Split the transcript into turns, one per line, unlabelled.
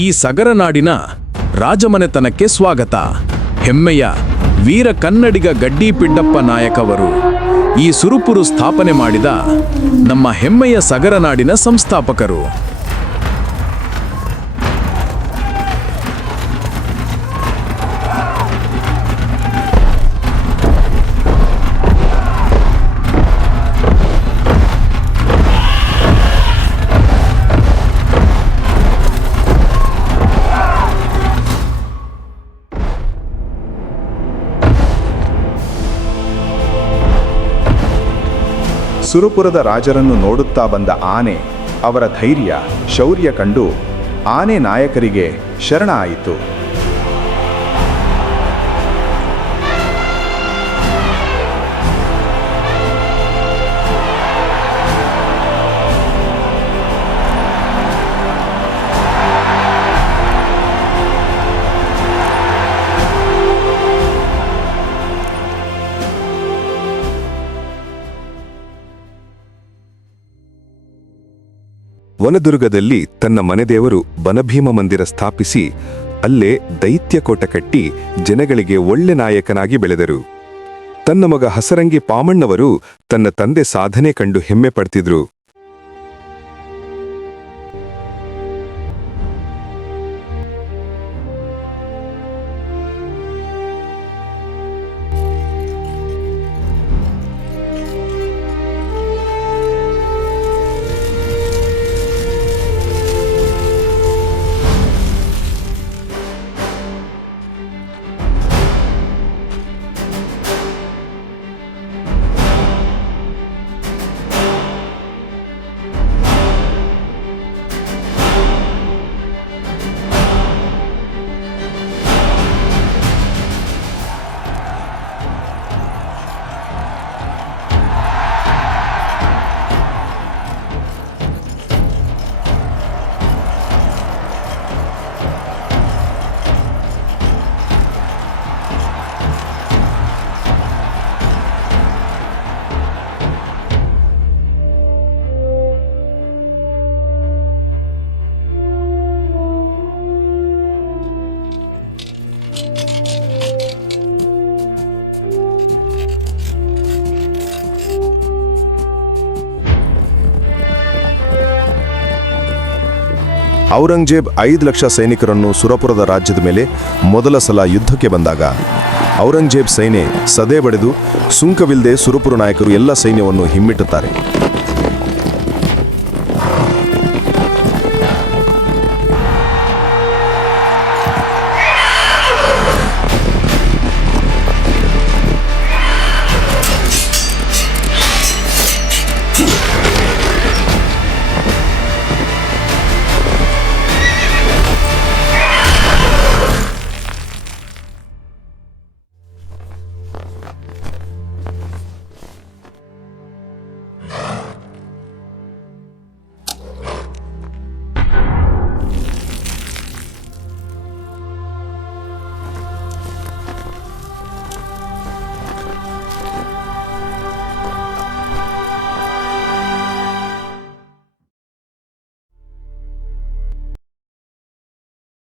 ಈ ಸಗರನಾಡಿನ ರಾಜಮನೆತನಕ್ಕೆ ಸ್ವಾಗತ. ಹೆಮ್ಮೆಯ ವೀರ ಕನ್ನಡಿಗ ಗಡ್ಡಿ ಪಿಡ್ಡಪ್ಪ ನಾಯಕವರು ಈ ಸುರುಪುರು ಸ್ಥಾಪನೆ ಮಾಡಿದ ನಮ್ಮ ಹೆಮ್ಮೆಯ ಸಗರನಾಡಿನ ಸಂಸ್ಥಾಪಕರು.
ಸುರಪುರದ ರಾಜರನ್ನು ನೋಡುತ್ತಾ ಬಂದ ಆನೆ ಅವರ ಧೈರ್ಯ ಶೌರ್ಯ ಕಂಡು ಆನೆ ನಾಯಕರಿಗೆ ಶರಣ ಆಯಿತು
ವನದುರ್ಗದಲ್ಲಿ ತನ್ನ ಮನೆದೇವರು ಬನಭೀಮ ಮಂದಿರ ಸ್ಥಾಪಿಸಿ ಅಲ್ಲೇ ದೈತ್ಯಕೋಟ ಕಟ್ಟಿ ಜನಗಳಿಗೆ ಒಳ್ಳೆ ನಾಯಕನಾಗಿ ಬೆಳೆದರು. ತನ್ನ ಮಗ ಹಸರಂಗಿ ಪಾಮಣ್ಣವರು ತನ್ನ ತಂದೆ ಸಾಧನೆ ಕಂಡು ಹೆಮ್ಮೆ ಪಡ್ತಿದ್ರು.
ಔರಂಗಜೇಬ್ ಐದು ಲಕ್ಷ ಸೈನಿಕರನ್ನು ಸುರಪುರದ ರಾಜ್ಯದ ಮೇಲೆ ಮೊದಲ ಸಲ ಯುದ್ಧಕ್ಕೆ ಬಂದಾಗ, ಔರಂಗಜೇಬ್ ಸೈನ್ಯ ಸದೆ ಬಡಿದು ಸುಂಕವಿಲ್ಲದೆ ಸುರಪುರ ನಾಯಕರು ಎಲ್ಲ ಸೈನ್ಯವನ್ನು ಹಿಮ್ಮೆಟ್ಟುತ್ತಾರೆ.